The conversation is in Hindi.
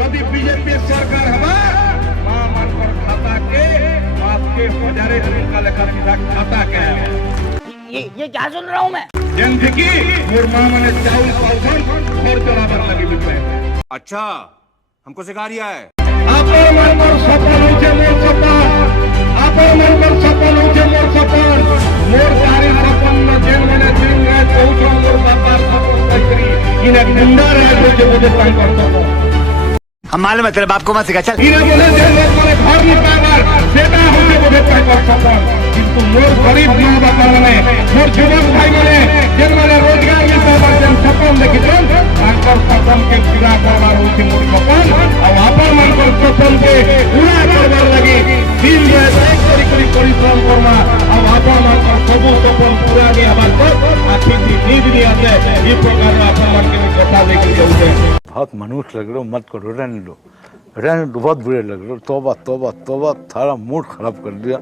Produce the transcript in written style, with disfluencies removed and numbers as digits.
यदि बीजेपी सरकार हवा मां मानकर खाता के आपके हजारे का लेखा सीधा खाता के ये क्या सुन रहा हूँ मैं? जन देखी मोर मां माने चावल पाउसन घर चलावर लगी बिकले। अच्छा हमको सिखा रिया है। आपो मानकर सपन होचे मोर सपन, आपो मानकर सपन होचे मोर सपन, मोर तारी सपन न जेन माने दिन रात पहुंचो मोर बापा सपन कचरी इने गुंडा रहे होचे मुझे काम करतो। हम मालूम है तेरे बाप को मत सिखा चल। इने बोले जेन लोग माने घर नहीं पावर सेटा होचे मुझे काम कर सपन, किंतु मोर गरीब मां बापा माने मोर युवक भाई माने जेन माने रोजगार में पावर जेन सपन देखितन तांकर सपन के पूरा करवार होचे मोर सपन और आपन मानकर सपन के पूरा करवार लगी दिन रात एक करी परिश्रम करना और आपन मानकर सब सपन पूरा के आबाद पर आखिर नींद नहीं आते ये प्रकार आपन मान के कथा लेके जाते। बहुत मनुष्य लग रहे हो, मत करो, रहने दो, बहुत बुरे लग रहे हो। तौबा तौबा तौबा, थारा मूड खराब कर दिया।